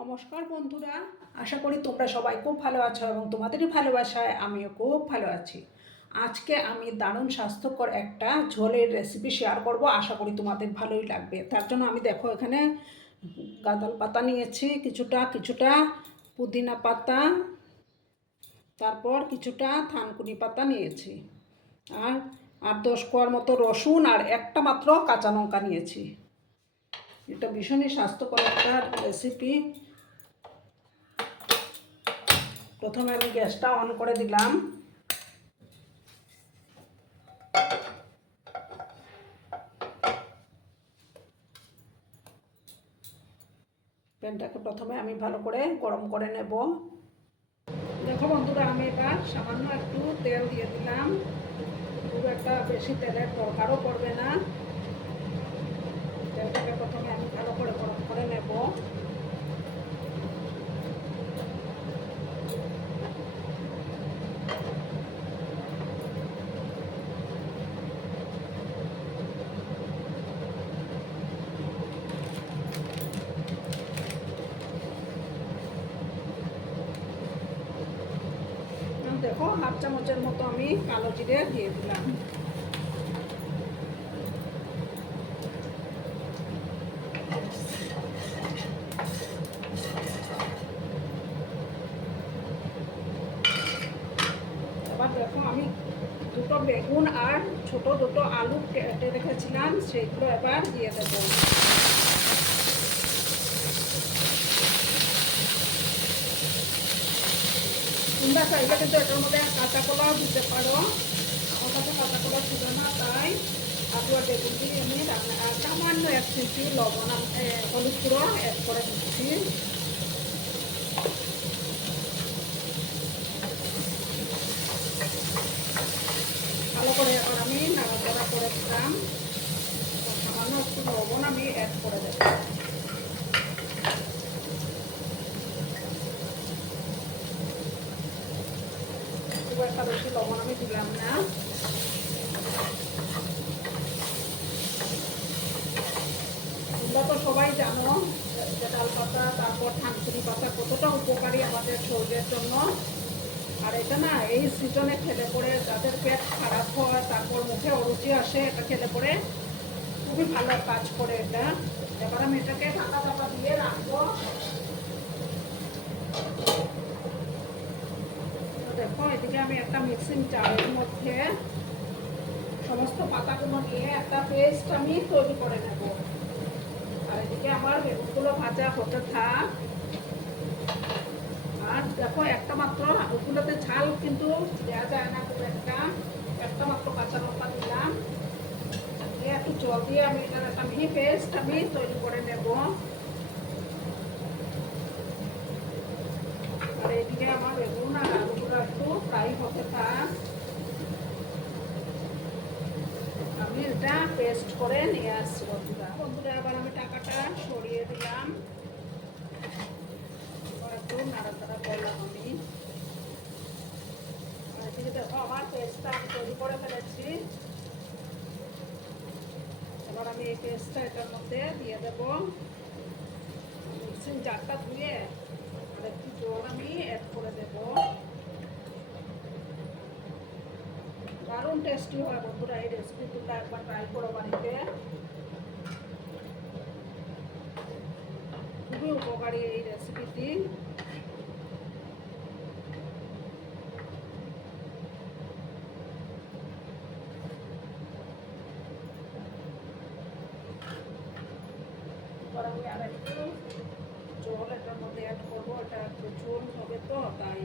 নমস্কার বন্ধুরা, আশা করি তোমরা সবাই খুব ভালো আছো এবং তোমাদেরই ভালোবাসায় আমিও খুব ভালো আছি। আজকে আমি দারুণ স্বাস্থ্যকর একটা ঝোলের রেসিপি শেয়ার করব, আশা করি তোমাদের ভালোই লাগবে। তার জন্য আমি দেখো এখানে গাঁদাল পাতা নিয়েছি, কিছুটা কিছুটা পুদিনা পাতা, তারপর কিছুটা থানকুনি পাতা নিয়েছি, আর 8-10 কোয়ার মতো রসুন আর একটা মাত্র কাঁচা লঙ্কা নিয়েছি। এটা ভীষণই স্বাস্থ্যকর একটা রেসিপি। প্রথমে আমি গ্যাসটা অন করে দিলাম। প্যানটাকে প্রথমে আমি ভালো করে গরম করে নেব। দেখো বন্ধুরা, আমি এবার সামান্য একটু তেল দিয়ে দিলাম। খুব একটা বেশি তেলের দরকারও পড়বে না। তেলটাকে প্রথমে আমি ভালো করে গরম করে নেব। দেখো, হাফ চামচের মতো আমি কালো জিরে দিয়ে দিলাম। এবার দেখো, আমি দুটো বেগুন আর ছোট দুটো আলু কেটে রেখেছিলাম, সেইগুলো এবার দিয়ে দেবো। তোমরা চাইলে কিন্তু এটার মধ্যে কাঁচা কলাও দিতে পারো। আমার কাছে কাঁচা কলা ছিল না, তাই আলু আর বেগুন দিয়ে আমি রান্না সামান্য 1 চিমটি লবণ হলুদ গুঁড়ো অ্যাড করে দিচ্ছি। ভালো করে এবার আমি নাড়াচাড়া করে দিলাম। সামান্য একটু লবণ আমি অ্যাড করে দেব। খুব একটা বেশি লবণ আমি দিলাম না। তোমরা তো সবাই জানো ডাল পাতা, তারপর থানকুনি পাতা কতটা উপকারী আমাদের শরীরের জন্য। আর এটা না, এই সিজনে খেলে পরে যাদের পেট খারাপ হয়, তারপর মুখে অরুচি আসে, এটা খেলে পরে খুবই ভালো কাজ করে এটা। এবার আমি এটাকে ঢাকা চাপা দিয়ে রাখবো। দেখো, এদিকে আমি একটা মিক্সিং জারের মধ্যে সমস্ত পাতাগুলো নিয়ে একটা পেস্ট আমি তৈরি করে নেব। আর এদিকে আমার বেগুনগুলো ভাজা হতে থাক। আর দেখো, একটা মাত্র, ওগুলোতে ঝাল কিন্তু দেওয়া যায় না খুব একটা মাত্র কাঁচা লঙ্কা দিলাম। একটু জল দিয়ে আমি এটার একটা মিহি পেস্ট আমি তৈরি করে নেব। আর এদিকে আমার বেগুন আর আলুগুলো একটু ফ্রাই হতে থাক। আমি এটা পেস্ট করে নিয়ে আসছি বন্ধুরা। আবার আমি টাকাটা সরিয়ে দিলাম। একটু নাড়াচাড়া করলাম আমি। আর এদিকে দেখো, আমার পেস্টটা আমি তৈরি করে ফেলেছি। এবার আমি এই পেস্টটা এটার মধ্যে দিয়ে দেবো। মিক্সিং জারটা ধুয়ে আর একটু জল আমি অ্যাড করে দেবো। দারুণ টেস্টি হয় বন্ধুরা, এই রেসিপিগুলো একবার ট্রাই করো বাড়িতে। খুবই উপকারী এই রেসিপিটি। এবার আমি আর একটু জল এটার মধ্যে অ্যাড করবো। এটা একটু ঝোল হবে তো, তাই।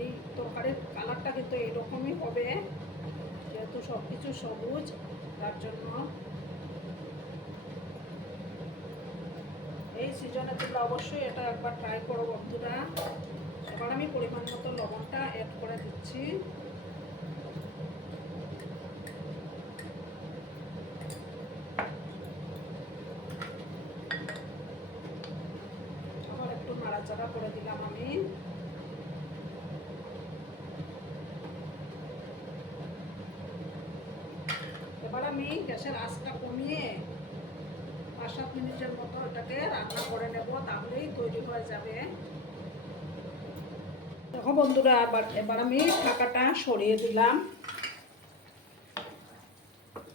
এই তরকারির কালারটা কিন্তু এইরকমই হবে, যেহেতু সব কিছু সবুজ, তার জন্য। এই সিজনে তোমরা অবশ্যই এটা একবার ট্রাই করো বন্ধুরা। এবার আমি পরিমাণ মতো লবণটা অ্যাড করে দিচ্ছি। আবার একটু নাড়াচাড়া করে দিলাম আমি। আমি গ্যাসের আঁচটা কমিয়ে 5-7 মিনিটের মতো এটাকে রান্না করে নেব, তাহলেই তৈরি হয়ে যাবে। দেখো বন্ধুরা, এবার আমি ঢাকাটা সরিয়ে দিলাম।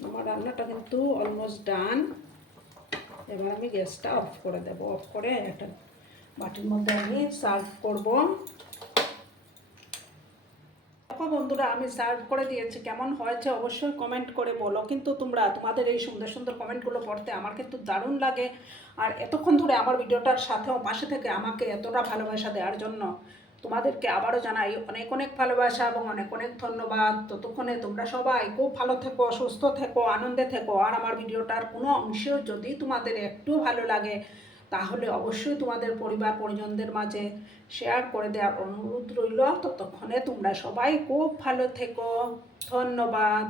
আমার রান্নাটা কিন্তু অলমোস্ট ডান। এবার আমি গ্যাসটা অফ করে দেব। অফ করে একটা বাটির মধ্যে আমি সার্ভ করব। দেখো বন্ধুরা, আমি সার্ভ করে দিয়েছি। কেমন হয়েছে অবশ্যই কমেন্ট করে বলো। কিন্তু তোমাদের এই সুন্দর সুন্দর কমেন্টগুলো পড়তে আমার কিন্তু দারুণ লাগে। আর এতক্ষণ ধরে আমার ভিডিওটার সাথেও পাশে থেকে আমাকে এতটা ভালোবাসা দেওয়ার জন্য তোমাদেরকে আবারও জানাই অনেক অনেক ভালোবাসা এবং অনেক অনেক ধন্যবাদ। ততক্ষণে তোমরা সবাই খুব ভালো থেকো, সুস্থ থেকো, আনন্দে থেকো। আর আমার ভিডিওটার কোনো অংশেও যদি তোমাদের একটু ভালো লাগে, তাহলে অবশ্যই তোমাদের পরিবার পরিজনদের মাঝে শেয়ার করে দেওয়ার অনুরোধ রইল। ততক্ষণে তোমরা সবাই খুব ভালো থেকো। ধন্যবাদ।